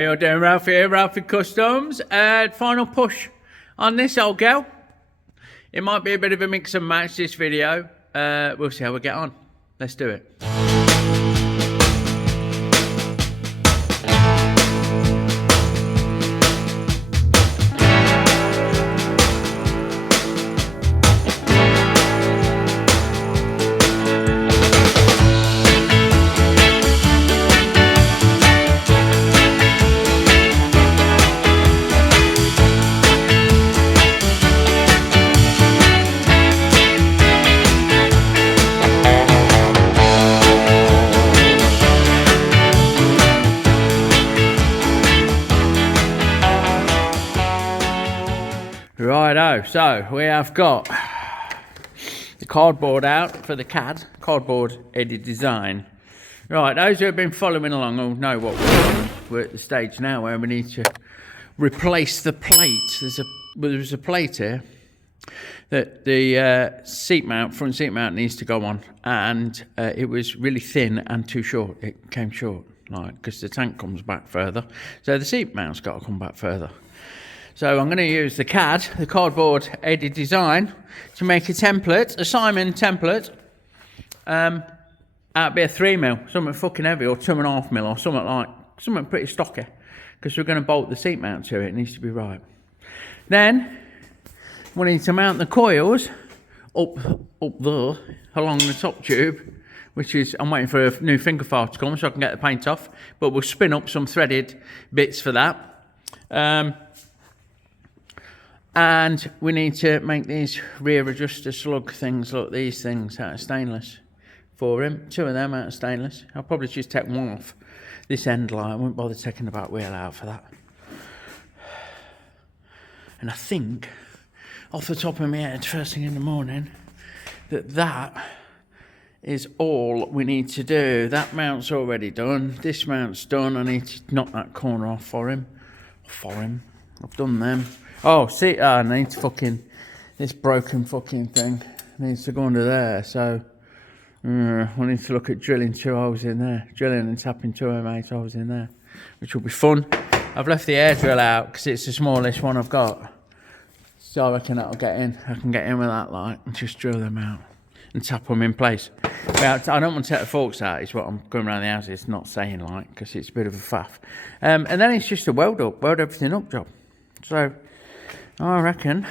How you doing, Ralfy here, Ralfy Customs. Final push on this old girl. It might be a bit of a mix and match, this video. We'll see how we get on. Let's do it. Righto, so we have got the cardboard out for the CAD, cardboard edit design. Right, those who have been following along will know what we're doing. We're at the stage now where we need to replace the plate. There's a plate here that the seat mount, front seat mount needs to go on, and it was really thin and too short. It came short, like, because the tank comes back further, so the seat mount's got to come back further. So I'm going to use the CAD, the cardboard edit design, to make a template, a Simon template. That'd be a 3mm, something fucking heavy, or 2.5mm, or something pretty stocky, because we're going to bolt the seat mount to it. It needs to be right. Then we need to mount the coils up there along the top tube, which is, I'm waiting for a new finger file to come so I can get the paint off. But we'll spin up some threaded bits for that. And we need to make these rear adjuster slug things, look, these things out of stainless for him. 2 of them out of stainless. I'll probably just take one off this end line. I won't bother taking the back wheel out for that. And I think, off the top of my head, first thing in the morning, that is all we need to do. That mount's already done. This mount's done. I need to knock that corner off for him. I've done them. Oh, see, I need to this broken fucking thing needs to go under there, so we need to look at drilling 2 holes in there, drilling and tapping 2 M8 holes in there, which will be fun. I've left the air drill out because it's the smallest one I've got, so I reckon that'll get in. I can get in with that light and just drill them out and tap them in place. Well, I don't want to take the forks out, is what I'm going around the house, it's not saying, like, because it's a bit of a faff. And then it's just a weld everything up job. So I reckon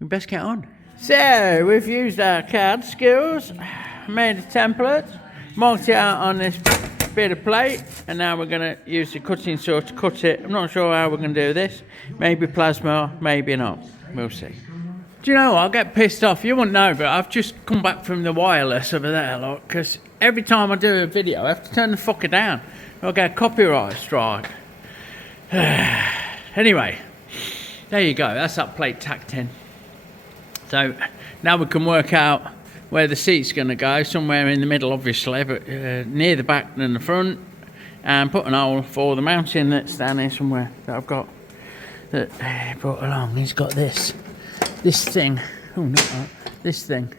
we best get on. So we've used our CAD skills, made a template, marked it out on this bit of plate, and now we're going to use the cutting saw to cut it. I'm not sure how we're going to do this. Maybe plasma, maybe not. We'll see. Do you know what? I'll get pissed off. You wouldn't know, but I've just come back from the wireless over there, look, because every time I do a video, I have to turn the fucker down. I'll get a copyright strike. Anyway, there you go, that's that plate tacked in. So now we can work out where the seat's going to go, somewhere in the middle obviously, but near the back than the front, and put an hole for the mounting that's down here somewhere that I've got, that he brought along. He's got this thing, oh not that, this thing,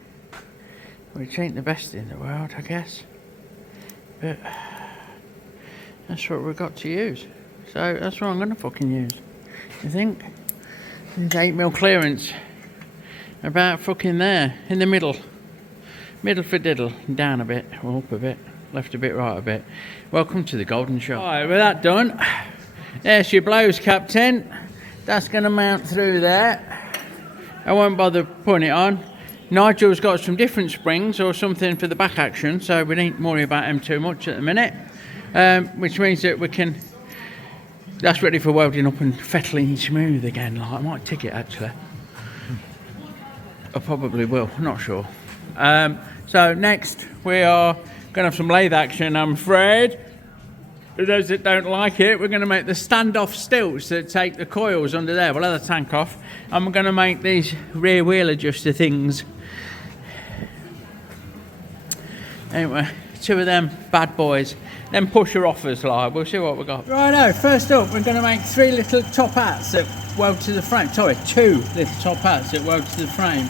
which ain't the best in the world I guess, but that's what we've got to use. So that's what I'm going to fucking use. You think? There's 8mm clearance. About fucking there. In the middle. Middle for diddle. Down a bit. Or up a bit. Left a bit, right a bit. Welcome to the golden shop. Alright, with that done. There's your blows, Captain. That's going to mount through there. I won't bother putting it on. Nigel's got some different springs or something for the back action. So we needn't worry about them too much at the minute. Which means that we can... That's ready for welding up and fettling smooth again. Like, I might tick it actually. I probably will, I'm not sure. So next we are going to have some lathe action, I'm afraid. For those that don't like it, we're going to make the standoff stilts that take the coils under there. We'll have the tank off, and we're going to make these rear wheel adjuster things. Anyway, 2 of them bad boys. Then pusher offers, like, we'll see what we got. Righto, first up we're going to make 3 little top hats that weld to the frame. Sorry, 2 little top hats that weld to the frame.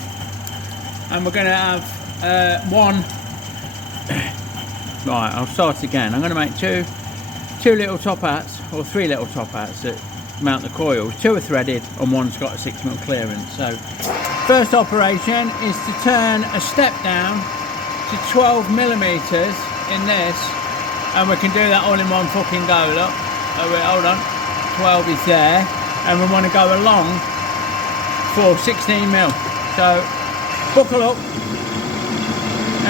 And we're going to have one. Right, I'll start again. I'm going to make two 2 little top hats, or 3 little top hats that mount the coils. 2 are threaded and one's got a 6mm clearance. So first operation is to turn a step down to 12mm in this, and we can do that all in one fucking go. Look, oh wait, hold on, 12 is there, and we want to go along for 16mm. So buckle up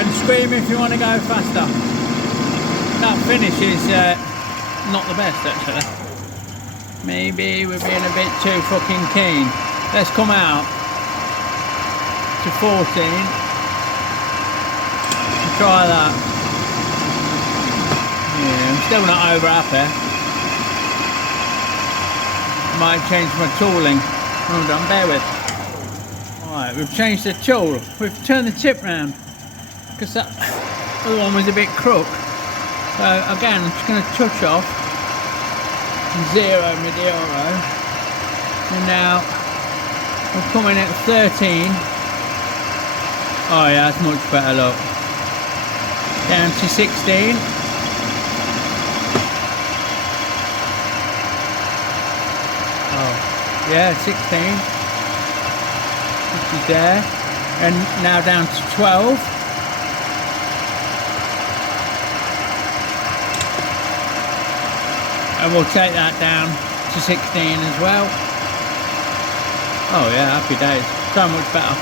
and scream if you want to go faster. That finish is not the best actually. Maybe we're being a bit too fucking keen. Let's come out to 14 and try that. Yeah, I'm still not over happy. Might change my tooling. Hold on, bear with. Alright, we've changed the tool. We've turned the tip round because that other one was a bit crook. So again, I'm just going to touch off 0 Medioro, and now we're coming at 13. Oh yeah, that's much better. Look, down to 16. Oh yeah, 16. Which is there, and now down to 12. And we'll take that down to 16 as well. Oh yeah, happy days. So much better.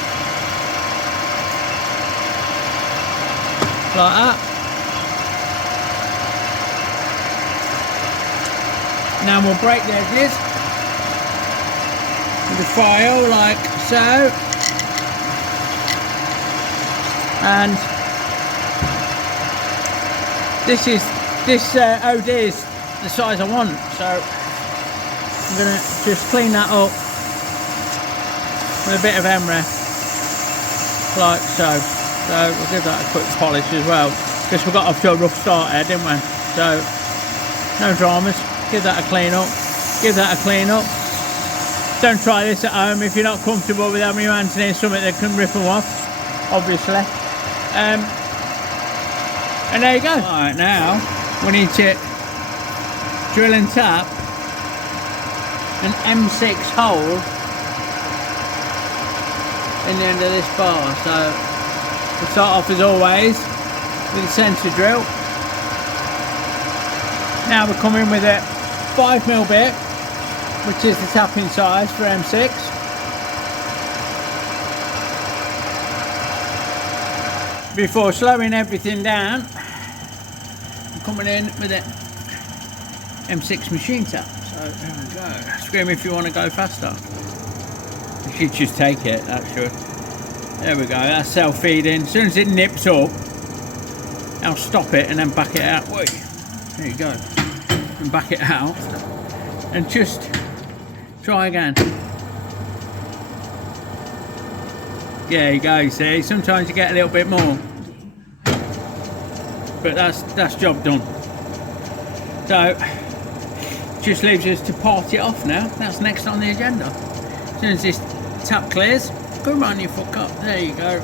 Like that. Now we'll break the edges with a file like so. And this OD is the size I want, so I'm gonna just clean that up with a bit of emery, like so. So we'll give that a quick polish as well, because we got off to a rough start here, didn't we? So no dramas. Give that a clean up. Give that a clean up. Don't try this at home if you're not comfortable with having your hands near something that can rip them off, obviously. And there you go. Alright, now we need to drill and tap an M6 hole in the end of this bar. So we'll start off as always with a centre drill. Now we're coming with a 5mm bit, which is the tapping size for M6. Before slowing everything down, I'm coming in with it M6 machine tap. So there we go. Scream if you want to go faster. You should just take it, that should. There we go, that's self-feeding. As soon as it nips up, I'll stop it and then back it out. Wait, there you go. And back it out. And just try again. There you go, see? Sometimes you get a little bit more. But that's job done. So just leaves us to part it off now. That's next on the agenda. As soon as this tap clears, come on you fuck up. There you go.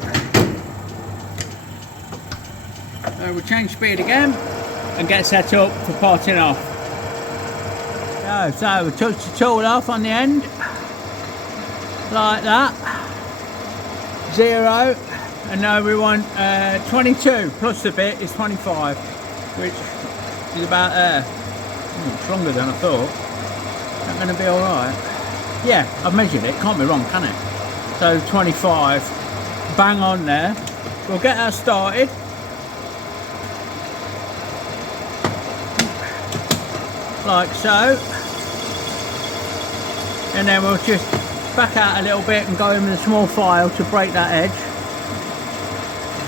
So we'll change speed again and get set up for parting off. So we'll touch the tool off on the end like that. 0, and now we want 22 plus the bit is 25, which is about there. It's longer than I thought. Is that going to be alright? Yeah, I've measured it, can't be wrong, can it? So 25, bang on there. We'll get that started. Like so. And then we'll just back out a little bit and go in with a small file to break that edge.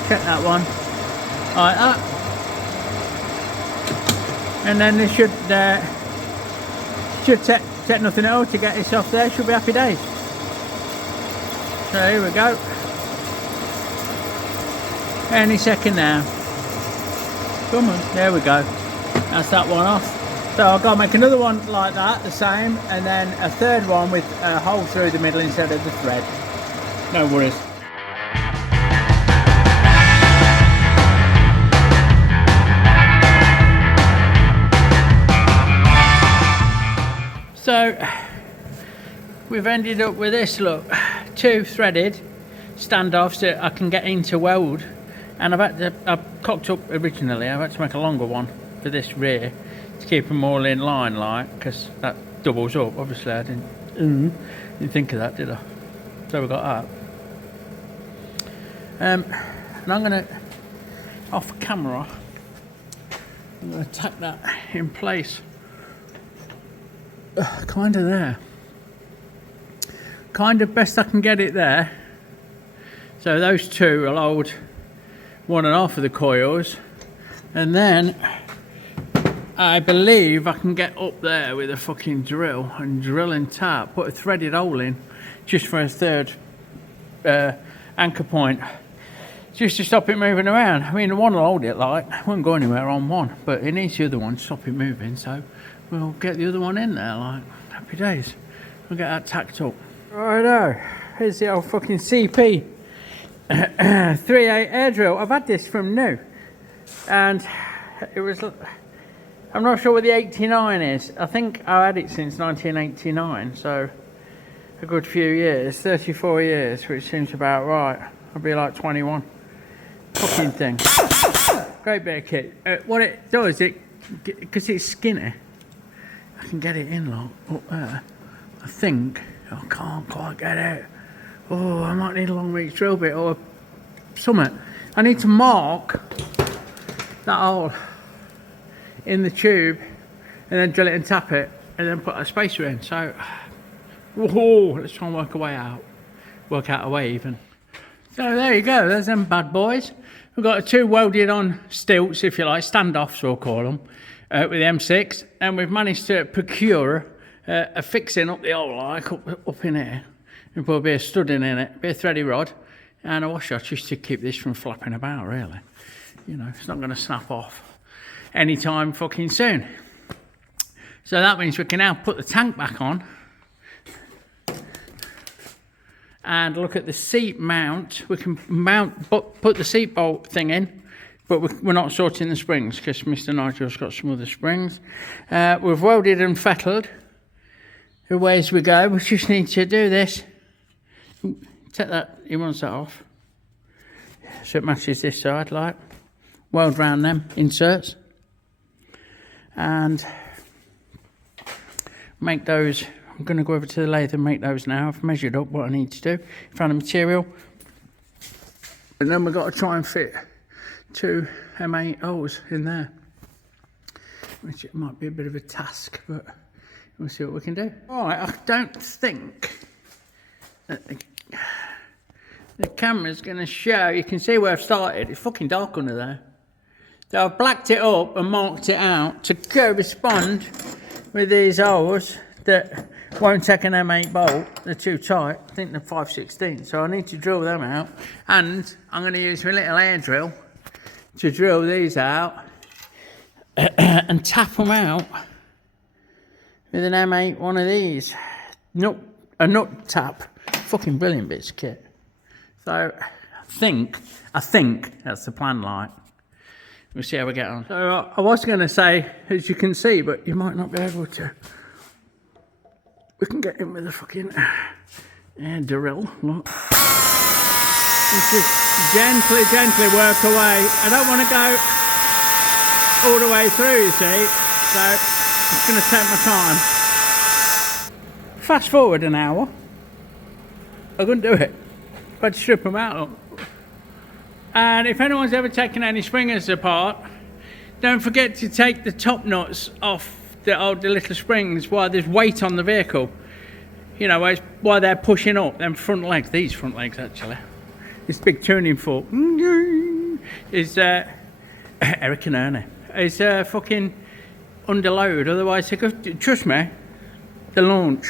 Check that one. Like that. And then this should take nothing at all to get this off there. Should be happy days. So here we go. Any second now. Come on, there we go. That's that one off. So I've got to make another one like that, the same, and then a third one with a hole through the middle instead of the thread. No worries. So we've ended up with this, look, 2 threaded standoffs that I can get into weld, and I've cocked up originally. I've had to make a longer one for this rear to keep them all in line, like, because that doubles up. Obviously I didn't think of that, did I? So we got that. And I'm gonna, off camera, I'm gonna tack that in place. Kind of there. Kind of best I can get it there. So those 2 will hold 1.5 of the coils, and then I believe I can get up there with a fucking drill and drill and tap, put a threaded hole in just for a 3rd anchor point, just to stop it moving around. I mean, the one will hold it, like, it won't go anywhere on one, but it needs the other one to stop it moving, so we'll get the other one in there, like, happy days. We'll get that tacked up. Righto, here's the old fucking CP 3/8 air drill. I've had this from new, and it was, I'm not sure what the 89 is. I think I had it since 1989, so a good few years, 34 years, which seems about right. I'll be like 21. Fucking thing. Great bit of kit. What it does, because it's skinny, I can get it in, like, up there. I think. I can't quite get it. Oh, I might need a long reach drill bit or something. I need to mark that hole in the tube and then drill it and tap it and then put a spacer in. So, whoa, let's try and work out a way even. So there you go, there's them bad boys. We've got 2 welded on stilts, if you like, standoffs we'll call them, with the M6, and we've managed to procure a fixing up the hole, like up in here, and put a bit of studding in it, a bit of thready rod, and a washer just to keep this from flapping about, really. You know, it's not going to snap off anytime fucking soon. So that means we can now put the tank back on and look at the seat mount. We can put the seat bolt thing in, but we're not sorting the springs because Mr. Nigel's got some other springs. We've welded and fettled. Away as we go. We just need to do this. Take that, he wants that off. So it matches this side, like. Weld round them inserts. And make those. I'm going to go over to the lathe and make those now. I've measured up what I need to do. Found the material. And then we've got to try and fit 2 M8 holes in there. Which it might be a bit of a task, but we'll see what we can do. Alright, I don't think that the camera's going to show. You can see where I've started. It's fucking dark under there. So I've blacked it up and marked it out to correspond with these holes that won't take an M8 bolt. They're too tight. I think they're 5/16. So I need to drill them out. And I'm going to use my little air drill to drill these out and tap them out with an M8, one of these. A nut tap. Fucking brilliant bits of kit. So I think that's the plan, like. We'll see how we get on. So I was going to say, as you can see, but you might not be able to. We can get in with a fucking air drill, look. And just gently work away. I don't want to go all the way through, you see. So I'm just going to take my time. Fast forward an hour. I couldn't do it. I had to strip them out. And if anyone's ever taken any springers apart, don't forget to take the top nuts off the little springs while there's weight on the vehicle. You know, while they're pushing up them front legs. These front legs, actually. This big tuning fork is Eric and Ernie. Is fucking under load. Otherwise, trust me, the launch.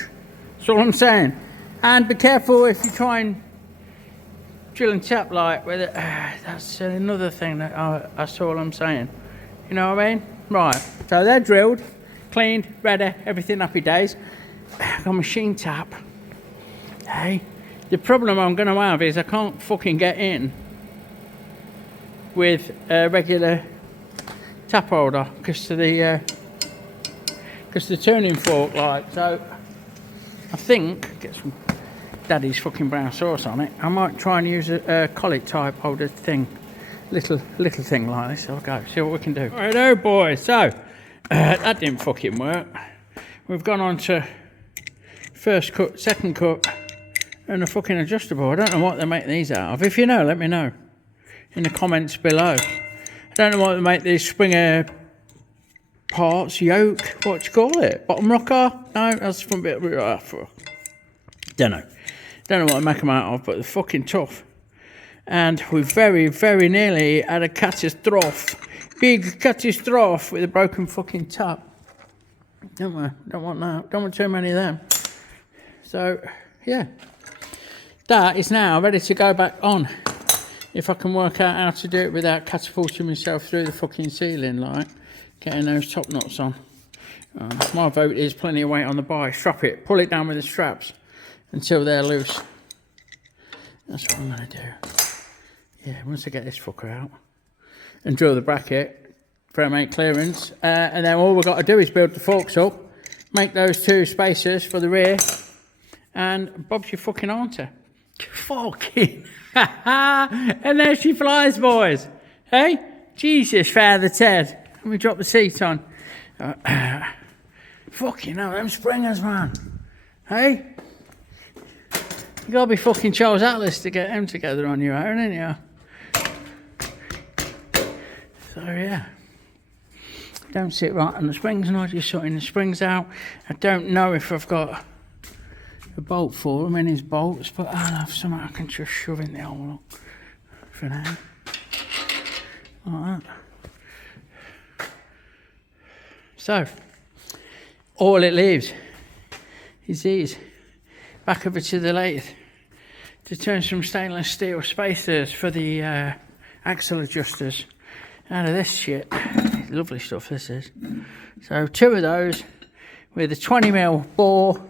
That's all I'm saying. And be careful if you try and drill and tap like with it. That's another thing that's all I'm saying. You know what I mean? Right. So they're drilled, cleaned, ready, everything happy days. Got machine tap. Hey, the problem I'm going to have is I can't fucking get in with a regular tap holder because of the because the tuning fork, like, so I think, get some Daddy's fucking brown sauce on it, I might try and use a collet type holder thing, little thing like this. I'll go, see what we can do. Alright, oh boy, so, that didn't fucking work. We've gone on to first cut, second cut, and a fucking adjustable. I don't know what they make these out of. If you know, let me know in the comments below. I don't know what they make these Springer parts, yoke, what do you call it? Bottom rocker? No, that's from a bit of don't know what they make them out of, but they're fucking tough. And we very, very nearly had a catastrophe. Big catastrophe with a broken fucking top. Don't want that. Don't want too many of them. So, yeah. That is now ready to go back on. If I can work out how to do it without catapulting myself through the fucking ceiling, like getting those top knots on. My vote is plenty of weight on the bike. Strap it, pull it down with the straps until they're loose. That's what I'm going to do. Yeah, once I get this fucker out and drill the bracket, frame 8 clearance, and then all we've got to do is build the forks up, make those 2 spacers for the rear, and Bob's your fucking answer. Fucking and there she flies, boys. Hey, Jesus, Father Ted. Let me drop the seat on. Fucking hell, them Springers, man. Hey, you gotta be fucking Charles Atlas to get them together on your own, ain't you? So yeah, don't sit right on the springs, and I just sorting the springs out. I don't know if I've got a bolt for them in his bolts, but I'll have something I can just shove in the hole for now. Like that. So, all it leaves is these back over to the lathe to turn some stainless steel spacers for the axle adjusters out of this shit. Lovely stuff this is. So 2 of those with a 20mm bore,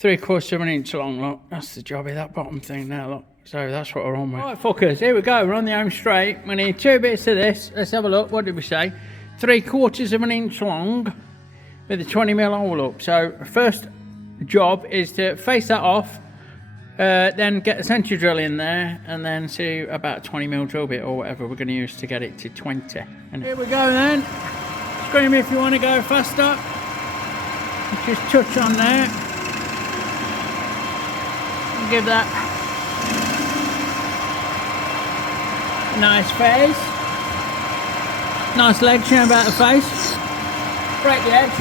3/4 of an inch long, look. That's the job of that bottom thing there, look. So that's what we're on with. Right, fuckers, here we go. We're on the home straight. We need 2 bits of this. Let's have a look. What did we say? 3/4 of an inch long with a 20mm hole up. So first job is to face that off, then get the centre drill in there, and then see about 20mm drill bit or whatever we're going to use to get it to 20. And here we go then. Scream if you want to go faster. Just touch on there. And give that a nice face. Nice leg showing about the face. Break the edge.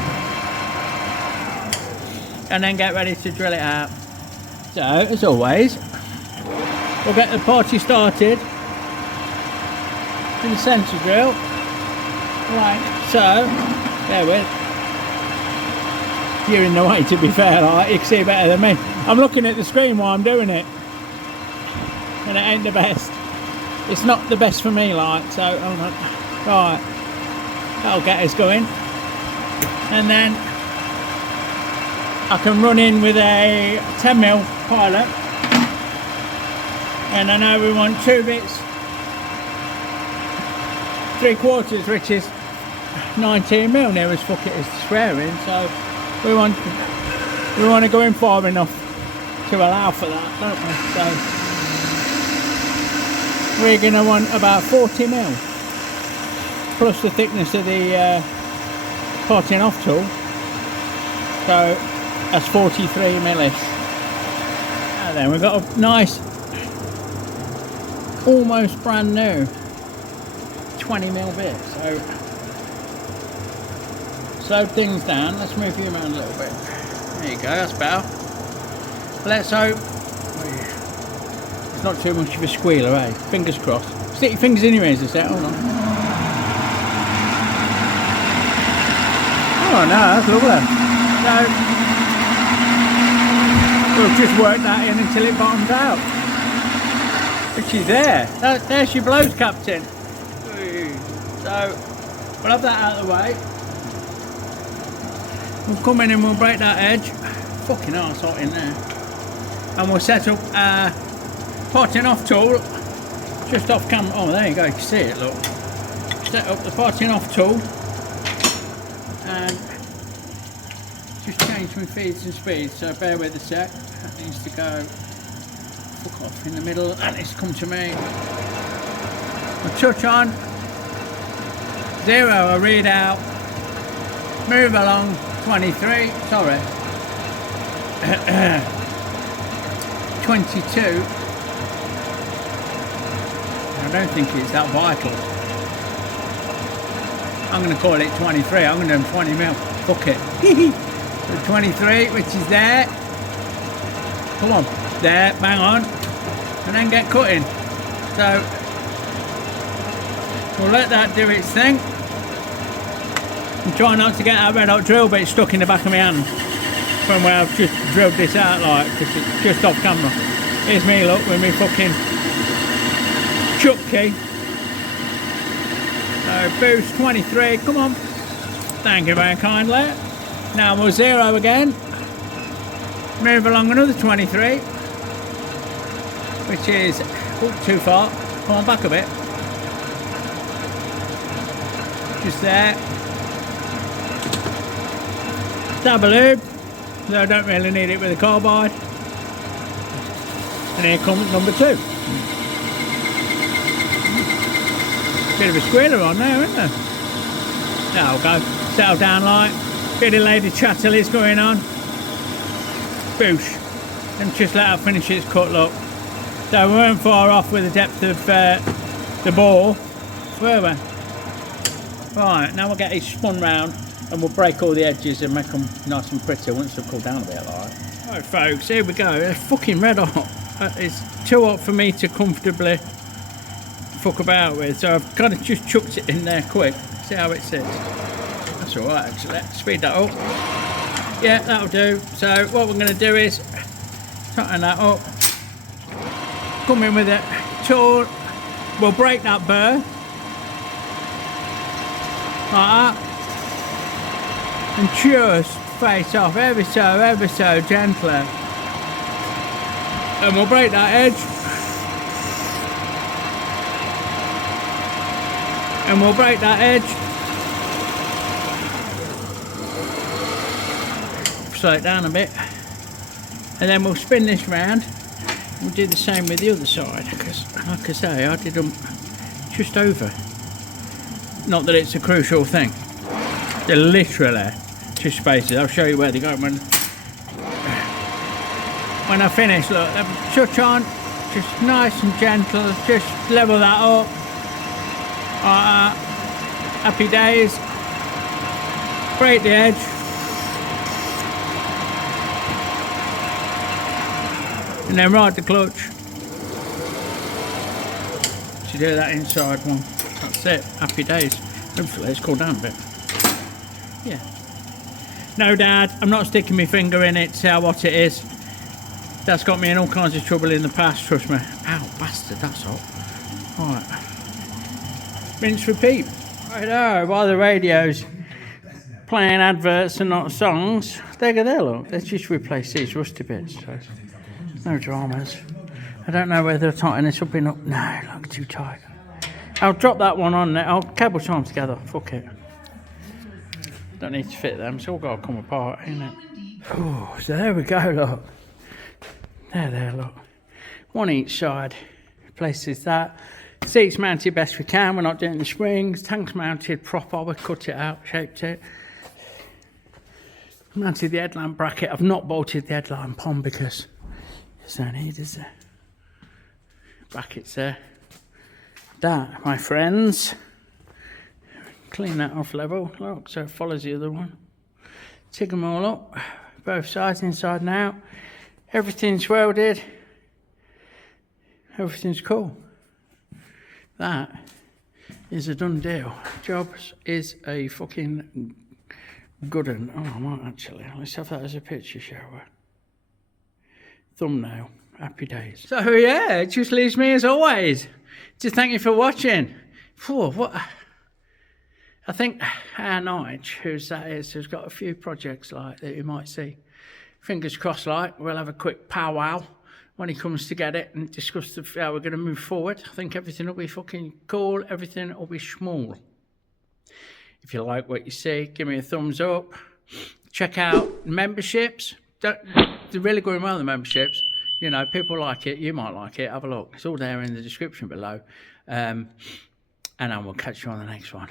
And then get ready to drill it out. So, as always, we'll get the party started with the centre drill. Right, so, bear with. You're in the way, to be fair, like, you can see better than me. I'm looking at the screen while I'm doing it. And it ain't the best. It's not the best for me, like, so, right. That'll get us going. And then I can run in with a 10mm pilot, and I know we want 2 bits 3/4, which is 19mm now as fuck it is swearing, so we want to go in far enough to allow for that, don't we? So we're going to want about 40mm plus the thickness of the parting off tool, so that's 43mm. And then we've got a nice, almost brand new 20mm bit. So slow things down. Let's move you around a little bit. There you go. That's better. Let's hope it's not too much of a squealer, eh? Fingers crossed. Stick your fingers in your ears, is that? Hold on. Oh no, that's lovely. So we'll just work that in until it bottoms out. But she's there. There she blows, Captain. So we'll have that out of the way. We'll come in and we'll break that edge. Fucking hell, it's hot in there. And we'll set up a parting off tool just off camera. Oh, there you go, you can see it, look. Set up the parting off tool and just changed my feeds and speeds, so bear with a sec. That needs to go fuck off in the middle, and it's come to me. I'll touch on 0, I read out, move along 23, sorry, 22. I don't think it's that vital. I'm going to call it 23, I'm going to do 20 mil, fuck it. So 23, which is there, come on, there, bang on, and then get cutting. So we'll let that do its thing. I'm trying not to get that red hot drill bit stuck in the back of my hand from where I've just drilled this out, like, because it's just off camera. Here's me, look, with me fucking chuck key. So boost 23, come on. Thank you very kindly. Now we'll 0 again. Move along another 23, which is too far. Come on, back a bit. Just there. Dab a lube, so I don't really need it with a carbide. And here comes number 2. Bit of a squealer on there, isn't there? Now I'll go settle down light. Bit of lady chattel is going on. Boosh. And just let it finish its cut, look. So we weren't far off with the depth of the bore, were we? Right, now we'll get it spun round and we'll break all the edges and make them nice and pretty once they've cooled down a bit, like. Right folks, here we go. They're fucking red hot. It's too hot for me to comfortably fuck about with, so I've kind of just chucked it in there quick. See how it sits. That's alright actually. Speed that up. Yeah, that'll do. So what we're going to do is tighten that up. Come in with a tool. We'll break that burr. Like that. And just face off ever so gently. And we'll break that edge. And we'll break that edge. Slow it down a bit. And then we'll spin this round. We'll do the same with the other side, because like I say, I did them just over. Not that it's a crucial thing. They're literally two spaces. I'll show you where they go when I finish. Look, touch on, just nice and gentle, just level that up. Happy days. Break the edge. And then ride the clutch. To do that inside one. That's it. Happy days. Hopefully it's cooled down a bit. Yeah. No, Dad, I'm not sticking my finger in it to see how hot it is. That's got me in all kinds of trouble in the past, trust me. Ow, bastard, that's hot. Right. Rinse, repeat. Righto, while the radio's playing adverts and not songs, there go there, look. Let's just replace these rusty bits. So. No dramas. I don't know whether to tighten this up enough. No, look, too tight. I'll drop that one on there. I'll cable tie them together. Fuck it. Don't need to fit them. It's all got to come apart, ain't it? Oh, so there we go, look. There, look. One each side. Places that. Seats mounted best we can. We're not doing the springs. Tanks mounted proper. We cut it out, shaped it. Mounted the headlamp bracket. I've not bolted the headlamp on because there's no need, is there? Brackets there. That, my friends. Clean that off level, look, so it follows the other one. Tig them all up, both sides, inside and out. Everything's welded. Everything's cool. That is a done deal. Jobs is a fucking good one. Oh, I might actually. Let's have that as a picture, shall we? Thumbnail. Happy days. So yeah, it just leaves me as always to thank you for watching. What? I think our Nige, who's got a few projects like that you might see. Fingers crossed, like, we'll have a quick powwow when he comes to get it and discuss how we're going to move forward. I think everything will be fucking cool, everything will be small. If you like what you see, give me a thumbs up. Check out memberships. They're really going well, the memberships. You know, people like it, you might like it. Have a look. It's all there in the description below. And I will catch you on the next one.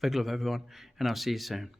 Big love, everyone, and I'll see you soon.